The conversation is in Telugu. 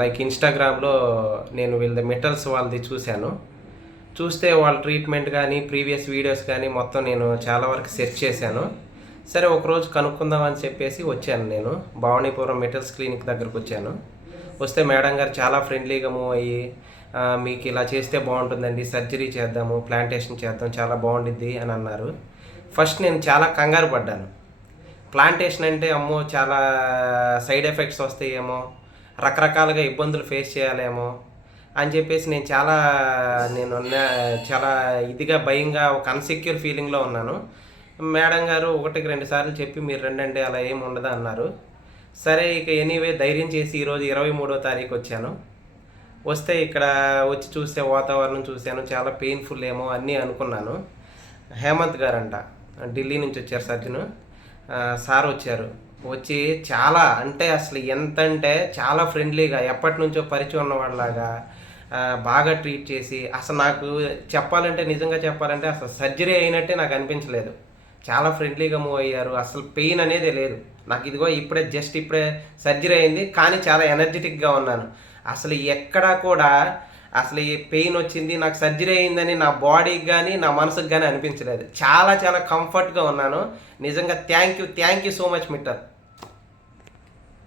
లైక్ ఇన్‌స్టాగ్రామ్‌లో నేను వీళ్ళది మెటల్స్ వాళ్ళది చూశాను. చూస్తే వాళ్ళ ట్రీట్మెంట్ గానీ, ప్రీవియస్ వీడియోస్ గానీ మొత్తం నేను చాలా వరకు సెర్చ్ చేశాను. సరే ఒకరోజు కనుక్కుందాం అని చెప్పేసి వచ్చాను నేను. భవానీపురం మెటల్స్ క్లినిక్ దగ్గరకొచ్చాను. వస్తే మేడం గారు చాలా ఫ్రెండ్లీగా మూవ్ అయ్యి, మీకు ఇలా చేస్తే బావుంటుందండి, సర్జరీ చేద్దాము, ప్లాంటేషన్ చేద్దాం, చాలా బావుండిద్ది అని అన్నారు. ఫస్ట్ నేను చాలా కంగారు పడ్డాను. ప్లాంటేషన్ అంటే అమ్మో! చాలా సైడ్ ఎఫెక్ట్స్ వస్తాయేమో, రకరకాలుగా ఇబ్బందులు ఫేస్ చేయాలేమో అని చెప్పేసి చాలా ఇదిగా భయంగా ఒక అన్‌సెక్యూర్ ఫీలింగ్‌లో ఉన్నాను. మేడం గారు ఒకటికి 2 సార్లు చెప్పి మీరు రండండి అలా ఏమి ఉండదు అన్నారు. సరే ఇక ఎనీవే ధైర్యం చేసి ఈరోజు 23వ తారీఖు వచ్చాను. వస్తే ఇక్కడ వచ్చి చూస్తే వాతావరణం చూశాను. చాలా పెయిన్‌ఫుల్ ఏమో అన్నీ అనుకున్నాను. హేమంత్ గారంట ఢిల్లీ నుంచి వచ్చారు సర్జను. సార్ వచ్చారు. వచ్చి చాలా అంటే అసలు ఎంతంటే చాలా ఫ్రెండ్లీగా ఎప్పటినుంచో పరిచయం ఉన్నవాడిలాగా బాగా ట్రీట్ చేసి అసలు నాకు నిజంగా చెప్పాలంటే అసలు సర్జరీ అయినట్టే నాకు అనిపించలేదు. చాలా ఫ్రెండ్లీగా మూవ్ అయ్యారు. అసలు పెయిన్ అనేదే లేదు. నాకు ఇదిగో ఇప్పుడే సర్జరీ అయింది. కానీ చాలా ఎనర్జిటిక్‌గా ఉన్నాను. అసలు ఎక్కడా కూడా అసలు ఈ పెయిన్ వచ్చింది, నాకు సర్జరీ అయిందని నా బాడీకి గానీ, నా మనసుకు గానీ అనిపించలేదు. చాలా చాలా కంఫర్ట్‌గా ఉన్నాను. నిజంగా thank you so much mister.